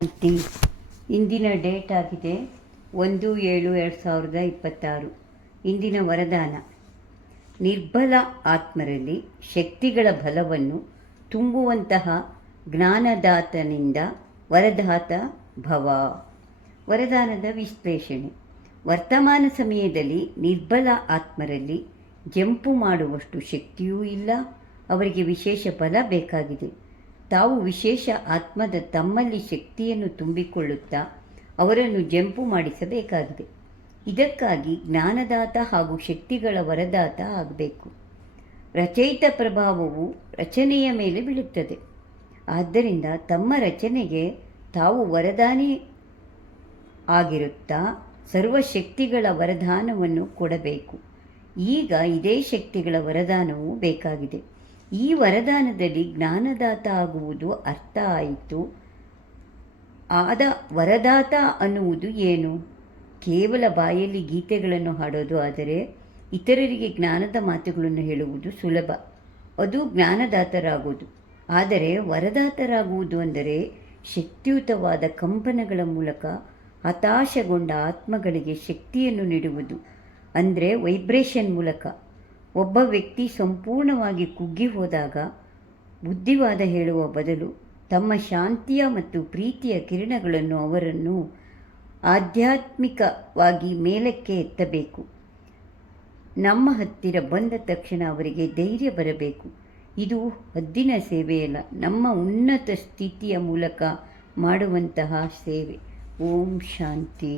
ಶಾಂತಿ. ಇಂದಿನ ಡೇಟ್ ಆಗಿದೆ 1/7/2026. ಇಂದಿನ ವರದಾನ: ನಿರ್ಬಲ ಆತ್ಮರಲ್ಲಿ ಶಕ್ತಿಗಳ ಬಲವನ್ನು ತುಂಬುವಂತಹ ಜ್ಞಾನದಾತನಿಂದ ವರದಾತ ಭವ. ವರದಾನದ ವಿಶ್ಲೇಷಣೆ: ವರ್ತಮಾನ ಸಮಯದಲ್ಲಿ ನಿರ್ಬಲ ಆತ್ಮರಲ್ಲಿ ಜಂಪು ಮಾಡುವಷ್ಟು ಶಕ್ತಿಯೂ ಇಲ್ಲ. ಅವರಿಗೆ ವಿಶೇಷ ಬಲ ಬೇಕಾಗಿದೆ. ತಾವು ವಿಶೇಷ ಆತ್ಮದ ತಮ್ಮಲ್ಲಿ ಶಕ್ತಿಯನ್ನು ತುಂಬಿಕೊಳ್ಳುತ್ತಾ ಅವರನ್ನು ಜಂಪು ಮಾಡಿಸಬೇಕಾಗಿದೆ. ಇದಕ್ಕಾಗಿ ಜ್ಞಾನದಾತ ಹಾಗೂ ಶಕ್ತಿಗಳ ವರದಾತ ಆಗಬೇಕು. ರಚಯಿತ ಪ್ರಭಾವವು ರಚನೆಯ ಮೇಲೆ ಬೀಳುತ್ತದೆ. ಆದ್ದರಿಂದ ತಮ್ಮ ರಚನೆಗೆ ತಾವು ವರದಾನಿ ಆಗಿರುತ್ತಾ ಸರ್ವಶಕ್ತಿಗಳ ವರದಾನವನ್ನು ಕೊಡಬೇಕು. ಈಗ ಇದೇ ಶಕ್ತಿಗಳ ವರದಾನವೂ ಬೇಕಾಗಿದೆ. ಈ ವರದಾನದಲ್ಲಿ ಜ್ಞಾನದಾತ ಆಗುವುದು ಅರ್ಥ ಆಯಿತು. ಆದ ವರದಾತ ಅನ್ನುವುದು ಏನು? ಕೇವಲ ಬಾಯಲ್ಲಿ ಗೀತೆಗಳನ್ನು ಹಾಡೋದು ಆದರೆ ಇತರರಿಗೆ ಜ್ಞಾನದ ಮಾತುಗಳನ್ನು ಹೇಳುವುದು ಸುಲಭ. ಅದು ಜ್ಞಾನದಾತರಾಗುವುದು. ಆದರೆ ವರದಾತರಾಗುವುದು ಅಂದರೆ ಶಕ್ತಿಯುತವಾದ ಕಂಪನಗಳ ಮೂಲಕ ಹತಾಶಗೊಂಡ ಆತ್ಮಗಳಿಗೆ ಶಕ್ತಿಯನ್ನು ನೀಡುವುದು, ಅಂದರೆ ವೈಬ್ರೇಷನ್ ಮೂಲಕ. ಒಬ್ಬ ವ್ಯಕ್ತಿ ಸಂಪೂರ್ಣವಾಗಿ ಕುಗ್ಗಿ ಹೋದಾಗ ಬುದ್ಧಿವಾದ ಹೇಳುವ ಬದಲು ತಮ್ಮ ಶಾಂತಿಯ ಮತ್ತು ಪ್ರೀತಿಯ ಕಿರಣಗಳನ್ನು ಅವರನ್ನು ಆಧ್ಯಾತ್ಮಿಕವಾಗಿ ಮೇಲಕ್ಕೆ ಎತ್ತಬೇಕು. ನಮ್ಮ ಹತ್ತಿರ ಬಂದ ತಕ್ಷಣ ಅವರಿಗೆ ಧೈರ್ಯ ಬರಬೇಕು. ಇದು ಹದ್ದಿನ ಸೇವೆಯಲ್ಲ, ನಮ್ಮ ಉನ್ನತ ಸ್ಥಿತಿಯ ಮೂಲಕ ಮಾಡುವಂತಹ ಸೇವೆ. ಓಂ ಶಾಂತಿ.